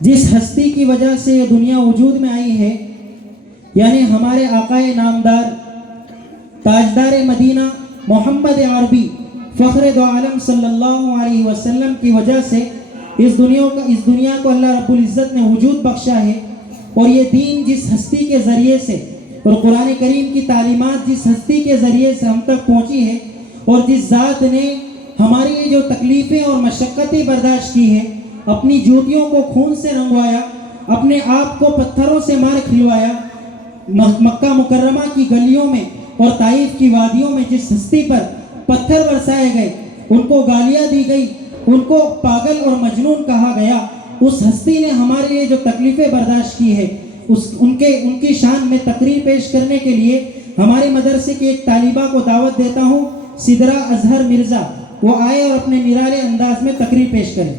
जिस हस्ती की वजह से ये दुनिया वजूद में आई है, यानी हमारे आकाए नामदार ताजदार मदीना मोहम्मद अरबी फ़ख्र दो आलम सल्लल्लाहु अलैहि वसल्लम की वजह से इस दुनिया को अल्लाह रब्बुल इज़्ज़त ने वजूद बख्शा है। और ये दीन जिस हस्ती के ज़रिए से और कुरान करीम की तालीमात जिस हस्ती के ज़रिए से हम तक पहुँची है और जिस ज़ात ने हमारी ये जो तकलीफ़ें और मशक्क़तें बर्दाश्त की है, अपनी जूतियों को खून से रंगवाया, अपने आप को पत्थरों से मार खिलवाया, मक्का मुकर्रमा की गलियों में और ताइफ की वादियों में जिस हस्ती पर पत्थर बरसाए गए, उनको गालियाँ दी गई, उनको पागल और मजनून कहा गया, उस हस्ती ने हमारे लिए जो तकलीफ़ें बर्दाश्त की है उनकी शान में तकरीर पेश करने के लिए हमारे मदरसे की एक तालिबा को दावत देता हूँ, सिदरा अजहर मिर्ज़ा। वो आए और अपने निराले अंदाज में तकरीर पेश करें।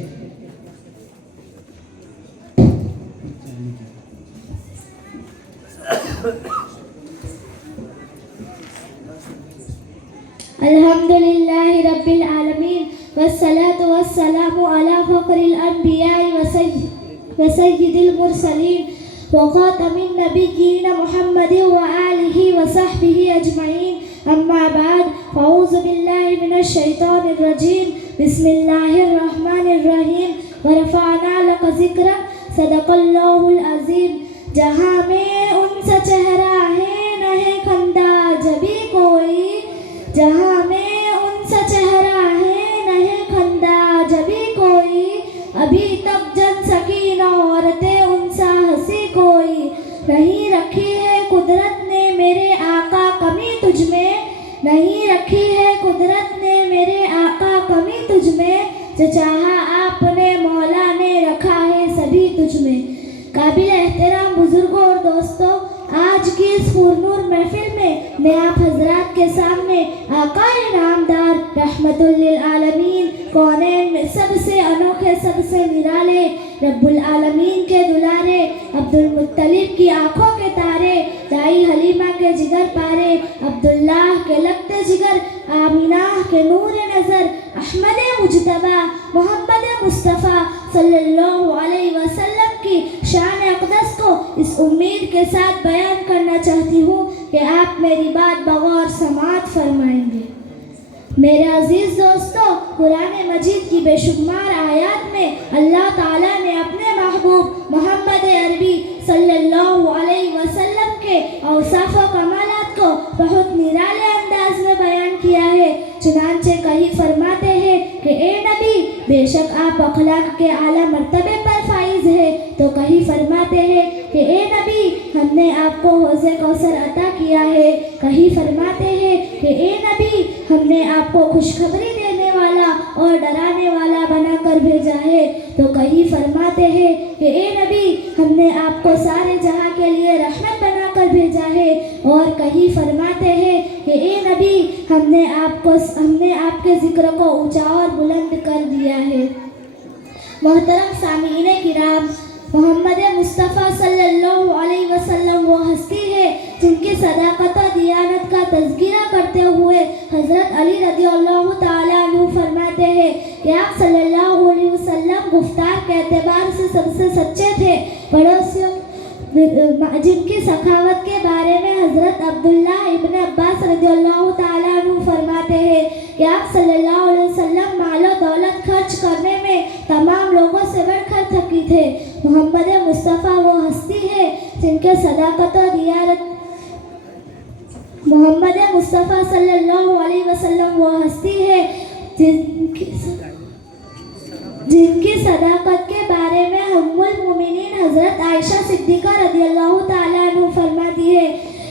अल्हम्दुलिल्लाहि रब्बिल आलमीन वस्सलातु वस्सलामु अला फ़ख्रिल अंबिया'i व सय्यिदिल मुरसलीन व ख़ातमिन नबिय्यीन मुहम्मदिन व आलिहि व सहबिहि अजमईन। अम्मा बाद, फ़अऊज़ु बिल्लाहि मिनश शैतानिर रजीम। बिस्मिल्लाहिर रहमानिर रहीम। व रफ़अना लक ज़िक्रक। सदक़ल्लाहुल अज़ीम। जहाँ में उनसा चेहरा है न है खंदा जबी कोई, जहाँ में उनसा चेहरा है न है खंदा जबी कोई, अभी तक जन सकी न औरतें उनसा हंसी कोई। नहीं रखी है कुदरत ने मेरे आका कमी तुझ में, नहीं रखी है कुदरत ने मेरे आका कमी तुझ में, जो चाहा आपने मौला ने रखा है सभी तुझ में। काबिल एहतराम बुजुर्गों और दोस्तों, आज की इस पुरनूर महफिल में मैं आप हजरात के सामने आकाए नामदार रहमतुल लिल आलमीन, कौनैन में सबसे अनोखे सबसे निराले, रब्बुल आलमीन के दुलारे, अब्दुल मुत्तलिब की आंखों के तारे, दाई हलीमा के जिगर पारे, अब्दुल्लाह के लगते जिगर, आमीना के नूर नज़र, अहमद मुज्तबा मोहम्मद मुस्तफ़ा सल्लल्लाहु अलैहि वसल्लम की शान अक़दस को इस उम्मीद के साथ बयान करना चाहती हूँ कि आप मेरी बात बगौर समाअत फरमाएंगे। मेरे अजीज़ दोस्तों, कुरान मजीद की बेशुमार आयत में अल्लाह ताला ने अपने महबूब मोहम्मद अरबी सल्लल्लाहु अलैहि वसल्लम के औसाफ व कमालात को बहुत निराले अंदाज में बयान किया है। चुनांचे कहीं फरमाते हैं कि ए नबी, बेशक आप अखलाक के आला मर्तबे पर फाइज है, तो कहीं फरमाते हैं कि ए नबी, हमने आपको हौज़े कौसर अता किया है। कहीं फरमाते हैं कि ए नबी, हमने आपको खुशखबरी देने वाला और डराने वाला बनाकर भेजा है। तो कहीं फरमाते हैं कि ए नबी, हमने आपको सारे जहां के लिए रहमत बनाकर भेजा है। और कहीं फरमाते हैं कि ए नबी, हमने आपके जिक्र को ऊंचा और बुलंद कर दिया है। मोहतरम सामीईन किराम, मोहम्मद मुस्तफ़ा सल्लल्लाहु अलैहि वसल्लम वो हस्ती है जिनकी सदाकत और दियानत का तज़किरा करते हुए हज़रत अली रज़ियल्लाहु ताला अन्हु फरमाते हैं कि आप सल्लल्लाहु अलैहि वसल्लम गुफ्तार के एतबार से सबसे सच्चे थे। पड़ोसियों जिनकी सखावत के बारे में हज़रत अब्दुल्ला इब्न अब्बास रज़ियल्लाहु ताला अन्हु फरमाते हैं कि आप सल्लल्लाहु अलैहि वसल्लम मालो दौलत खर्च करने में तमाम लोगों से बढ़कर थकी थे। मोहम्मद मुस्तफ़ा वो हस्ती है जिनके सदाकत और दियानत, मोहम्मद मुस्तफ़ा सल्लल्लाहु अलैहि वसल्लम वो हस्ती है जिनकी सदाकत के बारे में उम्मुल मोमिनीन हज़रत आयशा सिद्दीक़ा रज़ियल्लाहु ताला अन्हा फरमाती है,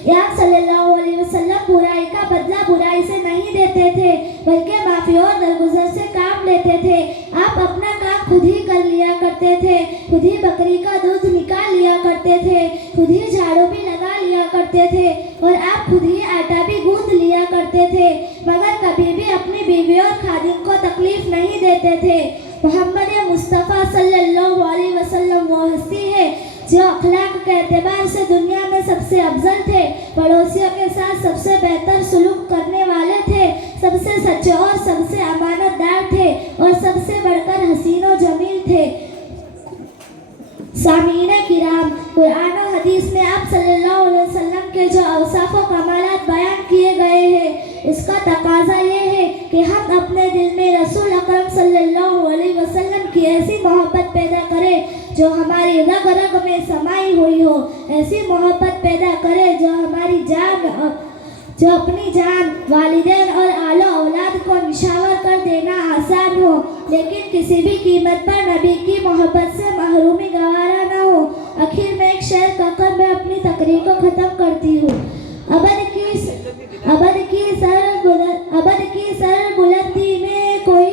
या सल्लल्लाहु अलैहि वसल्लम बुराई का बदला बुराई से नहीं देते थे, बल्कि माफ़ी और दरगुजर से काम लेते थे। आप अपना काम खुद ही कर लिया करते थे, खुद ही बकरी का दूध निकाल लिया करते थे, खुद ही झाड़ू भी लगा लिया करते थे और आप खुद ही आटा भी गूंथ लिया करते थे, मगर कभी भी अपनी बीवी और खादिम को तकलीफ नहीं देते थे। मोहम्मद मुस्तफ़ा सल्लल्लाहु अलैहि वसल्लम वो हस्ती है जो अखलाक के एतबार से दुनिया में सबसे अफजल थे, पड़ोसियों के साथ सबसे बेहतर सलूक करने वाले थे, सबसे सच्चे और सबसे अमानतदार थे और सबसे बढ़कर हसीन और जमील थे। सामीन किराम, कुरान और हदीस में आप सल्लल्लाहु अलैहि वसल्लम के जो औसाफ और कमालात बयान किए गए हैं, इसका तकाजा ये है कि हम अपने दिल में रसूल अकरम सल्लल्लाहु अलैहि वसल्लम की ऐसी मोहब्बत पैदा करें जो हमारी रग रग में समाई हुई हो। ऐसी मोहब्बत पैदा करें जो हमारी जान, जो अपनी जान, वालिदैन और आलो औलाद को निशावर कर देना आसान हो, लेकिन किसी भी कीमत पर नबी की मोहब्बत से महरूमी गवारा न हो। आखिर में एक शेर कहकर मैं अपनी तकरीर को ख़त्म करती हूँ। अबद की सर बुलंदी में कोई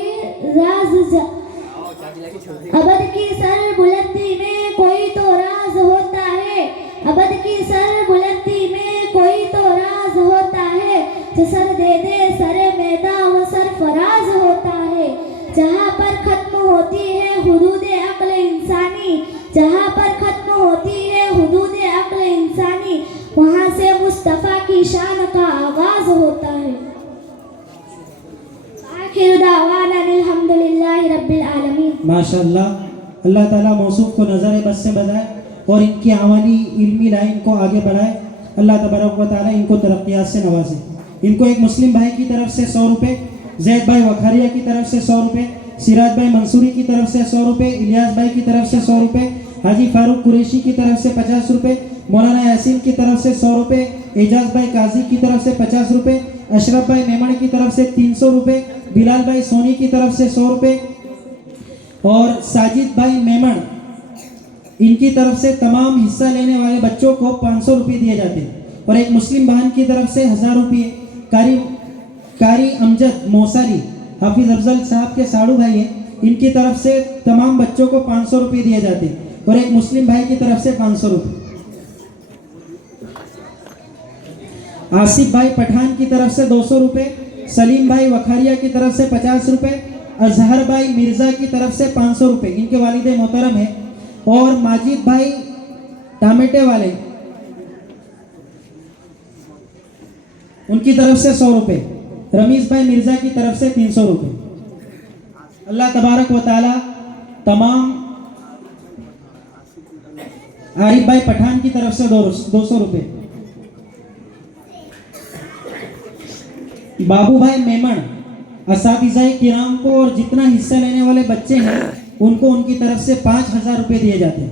तो राज होता है। अबद की सर बुलंदी में कोई तो राज होता है। जो सर दे दे सरे मैदा वो सरफराज होता है। जहाँ पर खत्म होती है हुदूदे अक्ल इंसानी, जहाँ पर खत्म होती है हुदूदे अक्ल इंसानी, वहाँ से मुस्तफ़ा की शान का आगाज होता है। आखिर दावाना अल्हम्दुलिल्लाहि रब्बिल आलमीन। माशाअल्लाह, अल्लाह ताला मौसूफ को नज़र बस से बचाए और इनकी आवाली इल्मी लाइन को आगे बढ़ाए। अल्लाह तबारक व तआला इनको तरक्यात से नवाजे। इनको एक मुस्लिम भाई की तरफ से 100 रुपये, जैद भाई वखारिया की तरफ से 100 रुपये, सिराज भाई मंसूरी की तरफ से 100 रुपये, इलियास भाई की तरफ से 100 रुपये, हाजी फारूक कुरैशी की तरफ से 50 रुपये, मौलाना यासीन की तरफ से 100 रुपये, एजाज भाई काजी की तरफ से 50 रुपये, अशरफ भाई मेमण की तरफ से 300 रुपये, बिलाल भाई सोनी की तरफ से 100 रुपये और साजिद भाई मेमण इनकी तरफ से तमाम हिस्सा लेने वाले बच्चों को 500 रुपये दिए जाते हैं। और एक मुस्लिम बहन की तरफ से 1000 रुपये, कारी अमजद मौसारी हाफिज अफजल साहब के साड़ू भाई हैं, इनकी तरफ से तमाम बच्चों को 500 रुपये दिए जाते हैं। और एक मुस्लिम भाई की तरफ से 500 रुपये। आसिफ भाई पठान की तरफ से 200 रुपये, सलीम भाई वखारिया की तरफ से 50 रुपये, अजहर भाई मिर्ज़ा की तरफ से 500 रुपये, इनके वालिद मोहतरम है। और माजिद भाई टामेटे वाले उनकी तरफ से 100 रुपये, रमीज़ भाई मिर्ज़ा की तरफ से 300 रुपये। अल्लाह तबारक व ताला तमाम आरिफ भाई पठान की तरफ से 200 रुपये, बाबू भाई मेमण असातिज़ाए किराम को और जितना हिस्सा लेने वाले बच्चे हैं उनको उनकी तरफ से 5000 रुपये दिए जाते हैं।